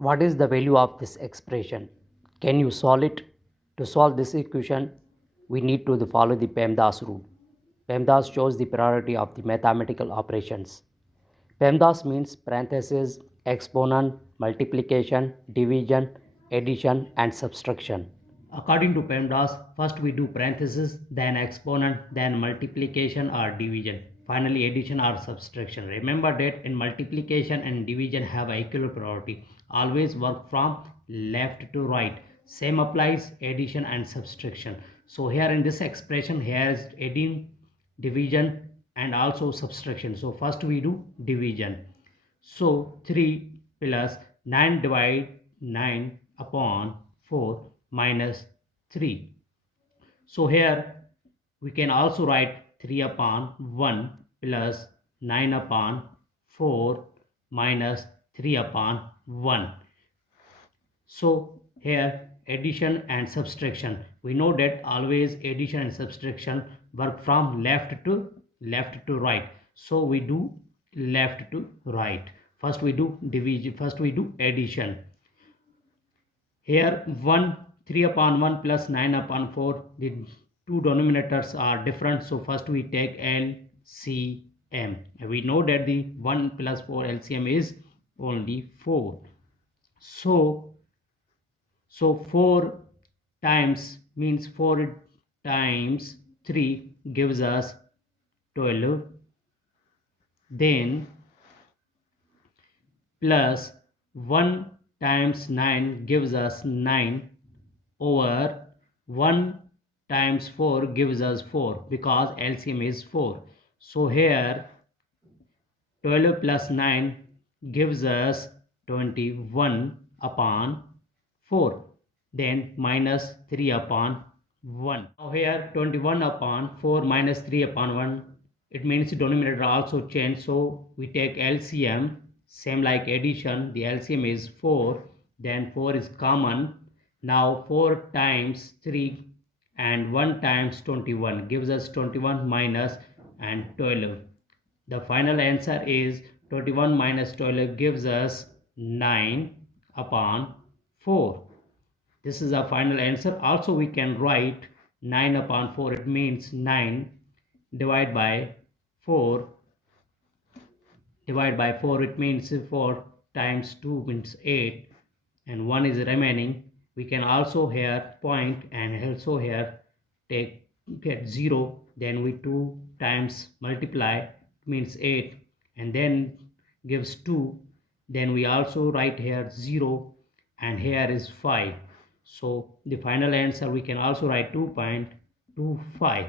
What is the value of this expression? Can you solve it? To solve this equation, we need to follow the PEMDAS rule. PEMDAS shows the priority of the mathematical operations. PEMDAS means parenthesis, exponent, multiplication, division, addition, and subtraction. According to PEMDAS, first we do parenthesis, then exponent, then multiplication or division, finally addition or subtraction. Remember that in multiplication and division have equal priority. Always work from left to right. Same applies addition and subtraction. So here in this expression, here is adding, division, and also subtraction. So first we do division. So 3 plus 9 divide 9 upon 4 minus 3. So here we can also write 3 upon 1 plus 9 upon 4 minus 3 upon 1. So here addition and subtraction. We know that always addition and subtraction work from left to right. So we do left to right. First we do division, first we do addition. Here 3 upon 1 plus 9 upon 4, the two denominators are different. So first we take LCM. We know that the 1 plus 4 LCM is only 4. So 4 times means 4 times 3 gives us 12. Then plus 1 times 9 gives us 9 over 1 times 4 gives us 4 because LCM is 4. So here 12 plus 9 gives us 21 upon 4, then minus 3 upon 1. Now here 21 upon 4 minus 3 upon 1, it means denominator also change. So we take LCM, same like addition, the LCM is 4, then 4 is common. Now 4 times 3 and 1 times 21 gives us 21 minus and 12. The final answer is 21 minus 12 gives us 9 upon 4. This is our final answer. Also we can write 9 upon 4. It means 9 divided by 4. Divide by 4, it means 4 times 2 means 8 and 1 is remaining. We can also here point and also here get 0. Then we 2 times multiply means 8 and then gives 2. Then we also write here 0 and here is 5. So the final answer we can also write 2.25.